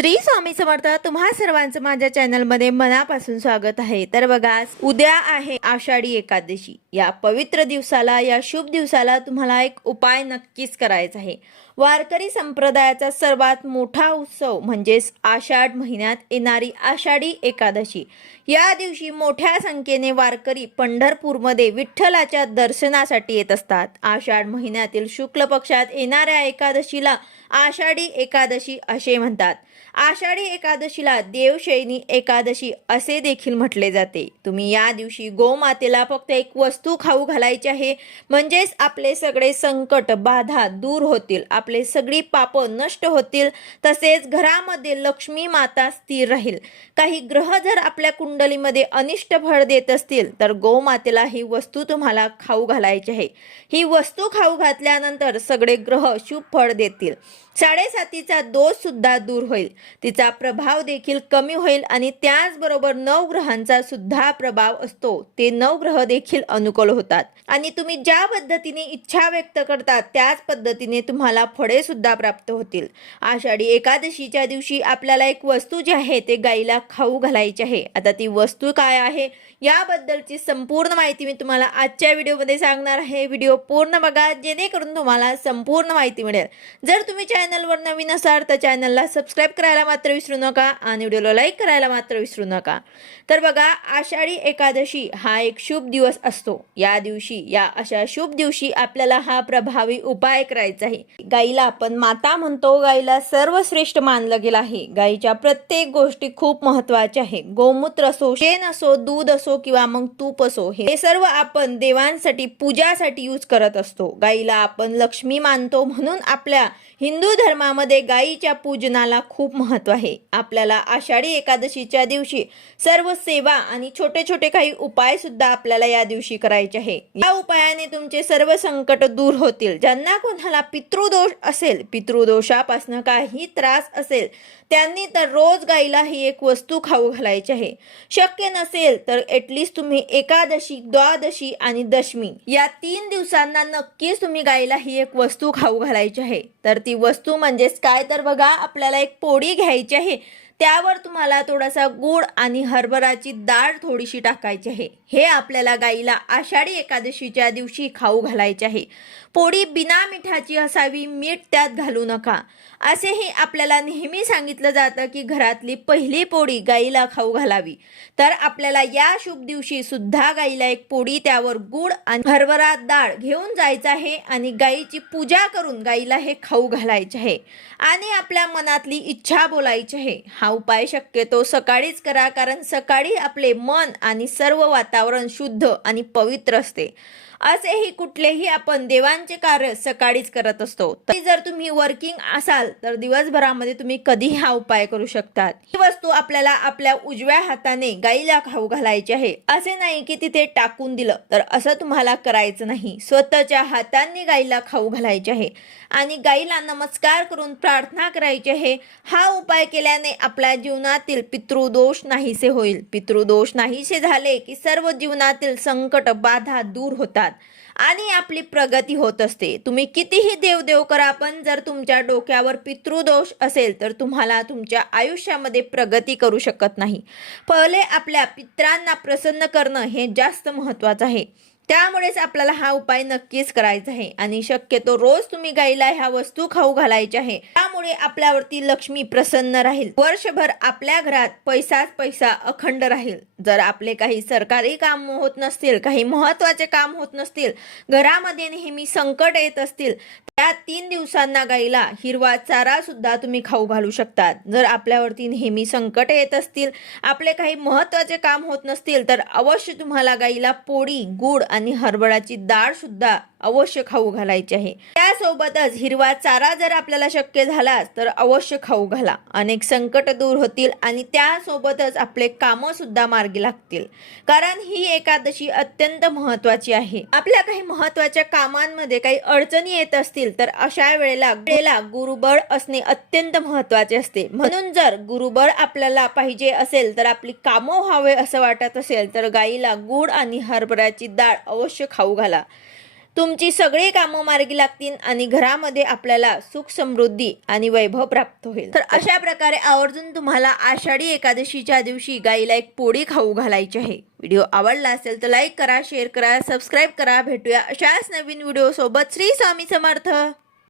श्री स्वामी समर्थ तुम्हा सर्वांचं माझ्या चॅनलमध्ये मनापासून स्वागत आहे. तर बघा उद्या आहे आषाढी एकादशी. या पवित्र दिवसाला या शुभ दिवसाला तुम्हाला एक उपाय नक्कीच करायचा आहे. वारकरी संप्रदायाचा सर्वात मोठा उत्सव म्हणजेच आषाढ महिन्यात येणारी आषाढी एकादशी. या दिवशी मोठ्या संख्येने वारकरी पंढरपूरमध्ये विठ्ठलाच्या दर्शनासाठी येत असतात. आषाढ महिन्यातील शुक्ल पक्षात येणाऱ्या एकादशीला आषाढी एकादशी असे म्हणतात. आषाढी एकादशीला देवशैनी एकादशी असे देखील म्हटले जाते. तुम्ही या दिवशी गोमातेला फक्त एक वस्तू खाऊ घालायची आहे. म्हणजेच आपले सगळे संकट बाधा दूर होतील. आपले सगळी पाप नष्ट होतील. तसेच घरामध्ये लक्ष्मी माता स्थिर राहील. काही ग्रह जर आपल्या कुंडलीमध्ये अनिष्ट फळ देत असतील तर गोमातेला ही वस्तू तुम्हाला खाऊ घालायची आहे. ही वस्तू खाऊ घातल्यानंतर सगळे ग्रह शुभ फळ देतील. साडेसातीचा दोष सुद्धा दूर होईल. तिचा प्रभाव देखील कमी होईल आणि त्याचबरोबर नऊ ग्रहांचा सुद्धा प्रभाव असतो. ते नऊ ग्रह देखील अनुकूल होतात. आणि तुम्ही ज्या पद्धतीने इच्छा व्यक्त करतात त्याच पद्धतीने तुम्हाला फळे सुद्धा प्राप्त होतील. आषाढी एकादशीच्या दिवशी आपल्याला एक वस्तू जी आहे ते गाईला खाऊ घालायची आहे. आता ती वस्तू काय आहे याबद्दलची संपूर्ण माहिती मी तुम्हाला आजच्या व्हिडिओमध्ये सांगणार आहे. व्हिडिओ पूर्ण बघा जेणेकरून तुम्हाला संपूर्ण माहिती मिळेल. जर तुम्ही चॅनलवर नवीन असाल तर चॅनलला सबस्क्राईब करायला मात्र विसरू नका आणि व्हिडिओला लाईक करायला मात्र विसरू नका. तर बघा आषाढी एकादशी हा एक शुभ दिवस असतो. या दिवशी या अशा शुभ दिवशी आपल्याला हा प्रभावी उपाय करायचा आहे. गाईला आपण माता म्हणतो. गाईला सर्वश्रेष्ठ मानलं गेलं आहे. गाईच्या प्रत्येक गोष्टी खूप महत्त्वाच्या आहे गोमूत्र असो शेण असो दूध असो किंवा मग तूप असो हे सर्व आपण देवांसाठी पूजासाठी यूज करत असतो. गाईला आपण लक्ष्मी मानतो म्हणून आपल्या हिंदू हिंदू धर्मामध्ये गायीच्या पूजनाला खूप महत्त्व आहे. आपल्याला आषाढी एकादशीच्या दिवशी सर्व सेवा आणि छोटे छोटे काही उपाय सुद्धा आपल्याला या दिवशी करायचे आहे. या उपायाने तुमचे सर्व संकट दूर होतील. ज्यांना कोणाला पितृदोष असेल पितृदोषापासून काही त्रास असेल त्यांनी तर रोज गाईला ही एक वस्तू खाऊ घालायची आहे. शक्य नसेल तर एटलीस्ट तुम्ही एकादशी द्वादशी आणि दशमी या तीन दिवसांना नक्कीच तुम्ही गाईला ही एक वस्तू खाऊ घालायची आहे. तर ती वस्तू म्हणजेच काय तर बघा आपल्याला एक पोळी घ्यायची आहे. त्यावर तुम्हाला थोडासा गुळ आणि हरभराची डाळ थोडीशी टाकायची आहे. हे आपल्याला गाईला आषाढी एकादशीच्या दिवशी खाऊ घालायचे आहे. पोळी बिना मिठाची असावी मीठ त्यात घालू नका. असेही आपल्याला नेहमी सांगितलं जातं की घरातली पहिली पोळी गाईला खाऊ घालावी. तर आपल्याला या शुभ दिवशी सुद्धा गाईला एक पोळी त्यावर गुड आणि हरभरा डाळ घेऊन जायचं आहे आणि गाईची पूजा करून गाईला हे खाऊ घालायचे आहे. आणि आपल्या मनातली इच्छा बोलायची आहे. हा उपाय शक्यतो सकाळीच करा कारण सकाळी आपले मन आणि सर्व वातावरण शुद्ध आणि पवित्र असते. असेही कुठलेही आपण देवांचे कार्य सकाळीच करत असतो. तरी जर तुम्ही वर्किंग असाल तर दिवसभरामध्ये तुम्ही कधी हा उपाय करू शकतात. ही वस्तू आपल्याला आपल्या उजव्या हाताने गाईला खाऊ घालायची आहे. असे नाही की तिथे टाकून दिलं तर असं तुम्हाला करायचं नाही. स्वतःच्या हातांनी गाईला खाऊ घालायचे आहे. आणि गाईला नमस्कार करून प्रार्थना करायची आहे. हा उपाय केल्याने आपल्या जीवनातील पितृदोष नाहीसे होईल. पितृदोष नाहीसे झाले की सर्व जीवनातील संकट बाधा दूर होतात. आणि आपली प्रगती होत असते. तुम्ही कितीही देवदेव करा पण जर तुमच्या डोक्यावर पितृदोष असेल तर तुम्हाला तुमच्या आयुष्यामध्ये प्रगती करू शकत नाही. पहिले आपल्या पित्रांना प्रसन्न करणं हे जास्त महत्त्वाचं आहे. त्यामुळेच आपल्याला हा उपाय नक्कीच करायचा आहे. आणि शक्यतो रोज तुम्ही गाईला ह्या वस्तू खाऊ घालायच्या आहे. त्यामुळे आपल्यावरती लक्ष्मी प्रसन्न राहील. वर्षभर आपल्या घरात पैसाच पैसा अखंड राहील. जर आपले काही सरकारी काम होत नसतील काही महत्त्वाचे काम होत नसतील घरामध्ये नेहमी संकट येत असतील त्या तीन दिवसांना गाईला हिरवा चारा सुद्धा तुम्ही खाऊ घालू शकतात. जर आपल्यावरती नेहमी संकट येत असतील आपले काही महत्त्वाचे काम होत नसतील तर अवश्य तुम्हाला गाईला पोळी गुड आणि आणि हरभराची डाळ सुद्धा अवश्य खाऊ घालायची आहे. त्यासोबतच हिरवा चारा जर आपल्याला शक्य झालाच तर अवश्य खाऊ घाला. अनेक संकट दूर होतील आणि त्यासोबतच आपले कामं सुद्धा मार्गी लागतील. कारण ही एकादशी अत्यंत महत्वाची आहे. आपल्या काही महत्त्वाच्या कामांमध्ये काही अडचणी येत असतील तर अशा वेळेला वेळेला गुरुबळ असणे अत्यंत महत्त्वाचे असते. म्हणून जर गुरुबळ आपल्याला पाहिजे असेल तर आपली कामं व्हावे असं वाटत असेल तर गाईला गुड आणि हरभऱ्याची डाळ अवश्य खाऊ घाला. तुमची सगळी कामं मार्गी लागतील आणि घरामध्ये आपल्याला सुख समृद्धी आणि वैभव प्राप्त होईल. तर अशा प्रकारे आवर्जून तुम्हाला आषाढी एकादशीच्या दिवशी गाईला एक पोळी खाऊ घालायची आहे. व्हिडिओ आवडला असेल तर लाईक करा शेअर करा सबस्क्राईब करा. भेटूया अशाच नवीन व्हिडिओ सोबत श्री स्वामी समर्थ.